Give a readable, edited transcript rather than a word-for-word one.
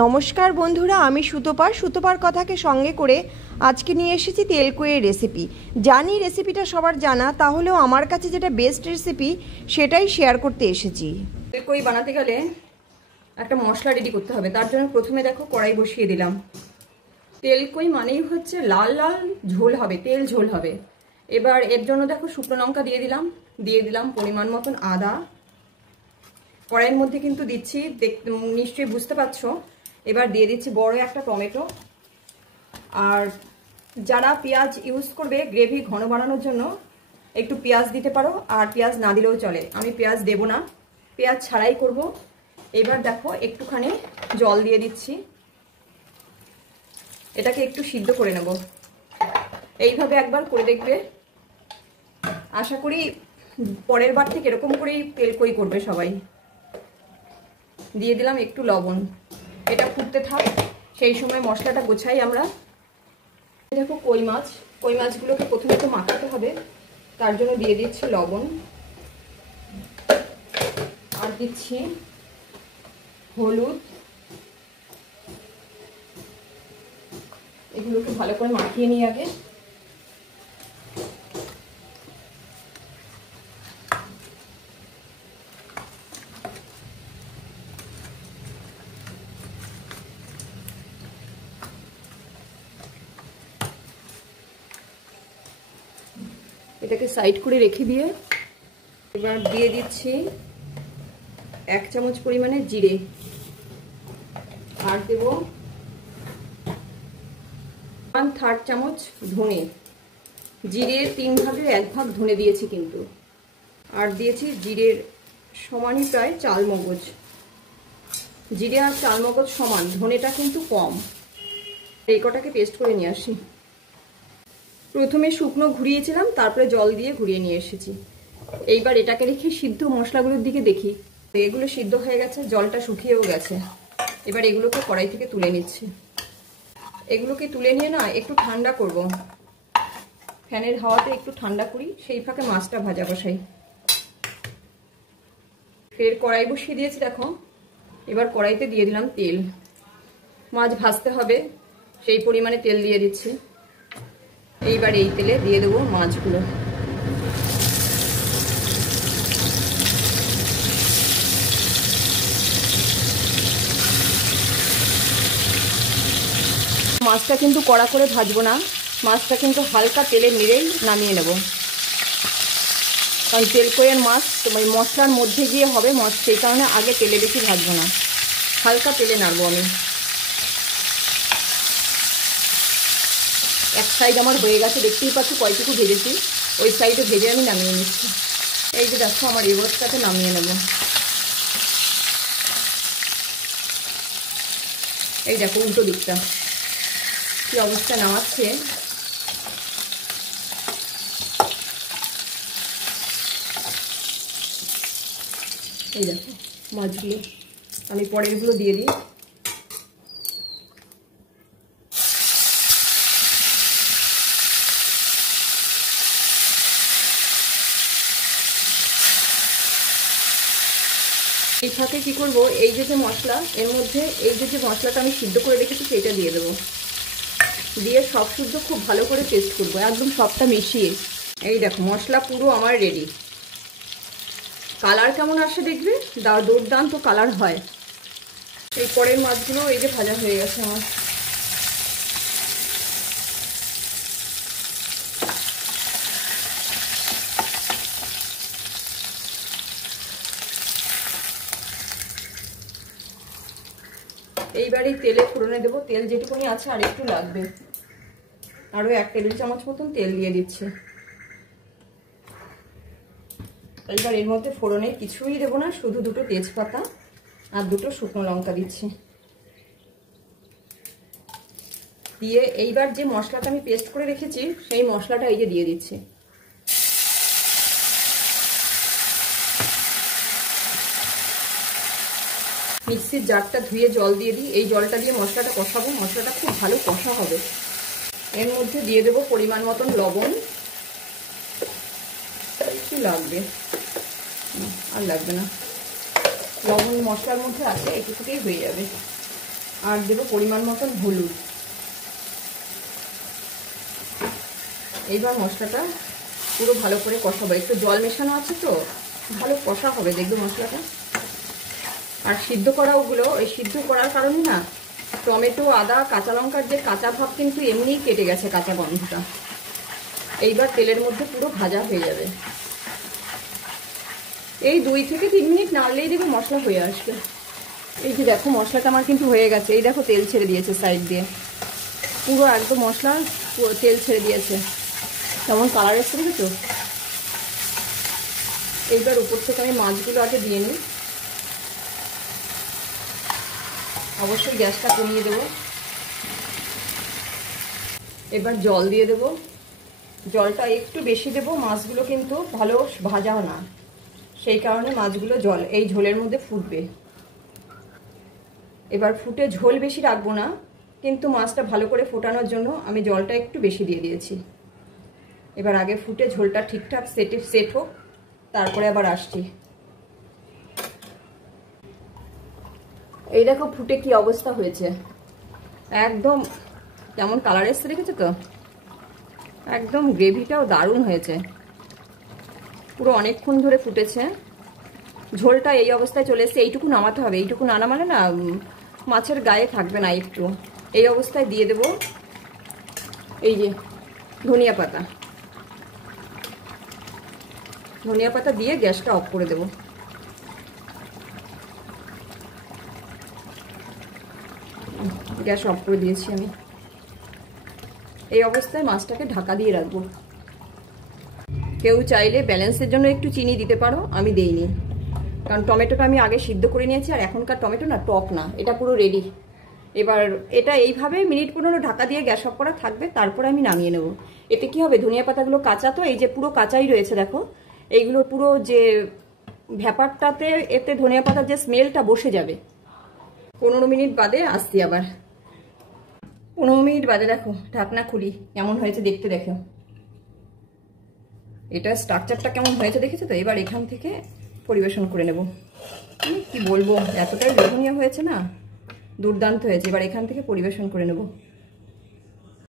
নমস্কার বন্ধুরা, আমি সুতপার কথাকে সঙ্গে করে আজকে নিয়ে এসেছি তেলকইয়ের রেসিপি। জানি রেসিপিটা সবার জানা, তাহলেও আমার কাছে যেটা বেস্ট রেসিপি সেটাই শেয়ার করতে এসেছি। তেলকই বানাতে গেলে একটা মশলা রেডি করতে হবে। তার জন্য প্রথমে দেখো কড়াই বসিয়ে দিলাম। তেলকই মানেই হচ্ছে লাল লাল ঝোল হবে, তেল ঝোল হবে। এবার এর জন্য দেখো শুকনো লঙ্কা দিয়ে দিলাম পরিমাণ মতন আদা। কড়াইয়ের মধ্যে কিন্তু দিচ্ছি, নিশ্চয়ই বুঝতে পারছো। এবার দিয়ে দিচ্ছি বড় একটা টমেটো। আর যারা পেঁয়াজ ইউজ করবে গ্রেভি ঘন বানানোর জন্য একটু পেঁয়াজ দিতে পারো, আর পেঁয়াজ না দিলেও চলে। আমি পেঁয়াজ দেব না, পেঁয়াজ ছাড়াই করব। এবার দেখো একটুখানি জল দিয়ে দিচ্ছি, এটাকে একটু সিদ্ধ করে নেব। এইভাবে একবার করে দেখবে, আশা করি পরের বার থেকে এরকম করেই তেলকই করবে সবাই। দিয়ে দিলাম একটু লবণ, এটা ফুটতে থাক, সেই সময় মশলাটা গোছাই আমরা। দেখো কই মাছগুলোকে প্রথমে তো মাখাতে হবে, তার জন্য দিয়ে দিচ্ছি লবণ, আর দিচ্ছি হলুদ। এগুলোকে ভালো করে মাখিয়ে নিই আগে। এটাকে সাইড করে রেখে দিয়ে এবার দিয়ে দিচ্ছি 1 চামচ পরিমাণে জিরে, আর দেব 1/3 চামচ ধনে। জিরের 3 ভাগের 1 ভাগ ধনে দিয়েছি কিন্তু। আর দিয়েছি জিরের সমানই প্রায় চালমগজ। জিরে আর চালমগজ সমান, ধনেটা কিন্তু কম। এই কটাকে পেস্ট করে নিয়ে আসি। প্রথমে শুকনো ঘুরিয়েছিলাম, তারপরে জল দিয়ে ঘুরিয়ে নিয়ে এসেছি। এইবার এটাকে রেখে সিদ্ধ মশলাগুলোর দিকে দেখি। এগুলো সিদ্ধ হয়ে গেছে, জলটা শুকিয়েও গেছে। এবার এগুলোকে কড়াই থেকে তুলে নিচ্ছি। এগুলোকে তুলে নিয়ে না একটু ঠান্ডা করব, ফ্যানের হাওয়াতে একটু ঠান্ডা করি, সেই ফাঁকে মাছটা ভাজা বসাই। ফের কড়াই বসিয়ে দিয়েছি দেখো। এবার কড়াইতে দিয়ে দিলাম তেল। মাছ ভাজতে হবে, সেই পরিমাণে তেল দিয়ে দিচ্ছি। এইবার এই তেলে দিয়ে দেবো মাছগুলো। মাছটা কিন্তু কড়া করে ভাজবো না, মাছটা কিন্তু হালকা তেলে নেড়েই নামিয়ে নেব। কারণ তেলকইয়ের মাছ তোমার মশলার মধ্যে গিয়ে হবে, সেই কারণে আগে তেলে বেশি ভাজবো না, হালকা তেলে নাড়বো আমি। এক সাইড আমার হয়ে গেছে, দেখতেই পাচ্ছি কয়টুকু ভেজেছি। ওই সাইডে ভেজে আমি নামিয়ে নিচ্ছি। এই যে দেখো আমার এই অবস্থাতে নামিয়ে নেব। এই দেখো উল্টো দিকটা কি অবস্থা নামাচ্ছে। এই দেখো মাছগুলো, আমি পরেরগুলো দিয়ে দিই। এই ফাঁকে কী করবো, এই যে মশলা, এর মধ্যে এই যে মশলাটা আমি সিদ্ধ করে রেখেছি সেইটা দিয়ে দেবো। দিয়ে সব শুদ্ধ খুব ভালো করে পেস্ট করবো, একদম সবটা মিশিয়ে। এই দেখো মশলা পুরো আমার রেডি। কালার কেমন আসে দেখবে, দুর্দান্ত কালার হয়। এই পরের মাছগুলো এই যে ভাজা হয়ে গেছে আমার। এইবার এই তেলে ফোড়নে দেবো। তেল যেটুকুনি আছে আর একটু লাগবে, আরও 1 টেবিল চামচ মতন তেল দিয়ে দিচ্ছি। এইবার এর মধ্যে ফোড়নে কিছুই দেবো না, শুধু 2টো তেজপাতা আর 2টো শুকনো লঙ্কা দিচ্ছি। দিয়ে এইবার যে মশলাটা আমি পেস্ট করে রেখেছি সেই মশলাটা এই যে দিয়ে দিচ্ছি। মিক্সির জারটা ধুয়ে জল দিয়ে দিই, এই জলটা দিয়ে মশলাটা কষাবো। মশলাটা খুব ভালো কষা হবে। এর মধ্যে দিয়ে দেবো পরিমাণ মতন লবণ। একটু লাগবে, আর লাগবে না, লবণ মশলার মধ্যে আছে, এইটুকুতেই হয়ে যাবে। আর দেবো পরিমাণ মতন হলুদ। এইবার মশলাটা পুরো ভালো করে কষাবো, একটু জল মেশানো আছে তো ভালো কষা হবে দেখবে মশলাটা। আর সিদ্ধ করা ওগুলো, ওই সিদ্ধ করার কারণে না টমেটো, আদা, কাঁচা লঙ্কার যে কাঁচা ভাব কিন্তু এমনিই কেটে গেছে, কাঁচা গন্ধটা। এইবার তেলের মধ্যে পুরো ভাজা হয়ে যাবে। এই 2 থেকে 3 মিনিট নাড়লেই দেখো মশলা হয়ে আসবে। এই যে দেখো মশলাটা আমার কিন্তু হয়ে গেছে, এই দেখো তেল ছেড়ে দিয়েছে সাইড দিয়ে, পুরো একদম মশলা তেল ছেড়ে দিয়েছে, কেমন কালার এসছে দেখেছো। এইবার উপর থেকে আমি মাছগুলো আগে দিয়ে নিই, অবশ্যই গ্যাসটা কমিয়ে দেবো। এবার জল দিয়ে দেবো, জলটা একটু বেশি দেবো, মাছগুলো কিন্তু ভালো ভাজা না, সেই কারণে মাছগুলো এই ঝোলের মধ্যে ফুটবে। এবার ফুটে ঝোল বেশি রাখবো না, কিন্তু মাছটা ভালো করে ফোটানোর জন্য আমি জলটা একটু বেশি দিয়ে দিয়েছি। এবার আগে ফুটে ঝোলটা ঠিকঠাক সেট হোক, তারপরে আবার আসছি। এই দেখো ফুটে কি অবস্থা হয়েছে, একদম কেমন কালার এসছে দেখেছো তো, একদম গ্রেভিটাও দারুণ হয়েছে, পুরো অনেকক্ষণ ধরে ফুটেছে। ঝোলটা এই অবস্থায় চলে এসছে, এইটুকু নামাতে হবে, এইটুকু না নামালে না মাছের গায়ে থাকবে না। একটু এই অবস্থায় দিয়ে দেব এই যে ধনিয়া পাতা, ধনিয়া পাতা দিয়ে গ্যাসটা অফ করে দেব। গ্যাস অফ করে দিয়েছি আমি। এই অবস্থায় মাছটাকে ঢাকা দিয়ে রাখবো। কেউ চাইলে ব্যালেন্সের জন্য একটু চিনি দিতে পারো, আমি দেইনি, কারণ টমেটোটা আমি আগে সিদ্ধ করে নিয়েছি, আর এখনকার টমেটো না টক না, এটা পুরো রেডি। এবার এটা এইভাবে মিনিট 15 ঢাকা দিয়ে গ্যাস অফ করা থাকবে, তারপরে আমি নামিয়ে নেব। এতে কি হবে, ধনিয়া পাতাগুলো কাঁচা তো, এই যে পুরো কাঁচাই রয়েছে দেখো, এইগুলো পুরো যে ভ্যাপারটাতে এতে ধনিয়া পাতার যে স্মেলটা বসে যাবে। 15 মিনিট বাদে আসছি আবার। 15 মিনিট বাদে দেখো ঢাকনা খুলি, কেমন হয়েছে দেখতে দেখো। এটা স্ট্রাকচারটা কেমন হয়েছে দেখেছো তো। এবার এখান থেকে পরিবেশন করে নেব। কি বলবো, এতটাই লোভনীয় হয়েছে না, দুর্দান্ত হয়েছে। এবার এখান থেকে পরিবেশন করে নেব।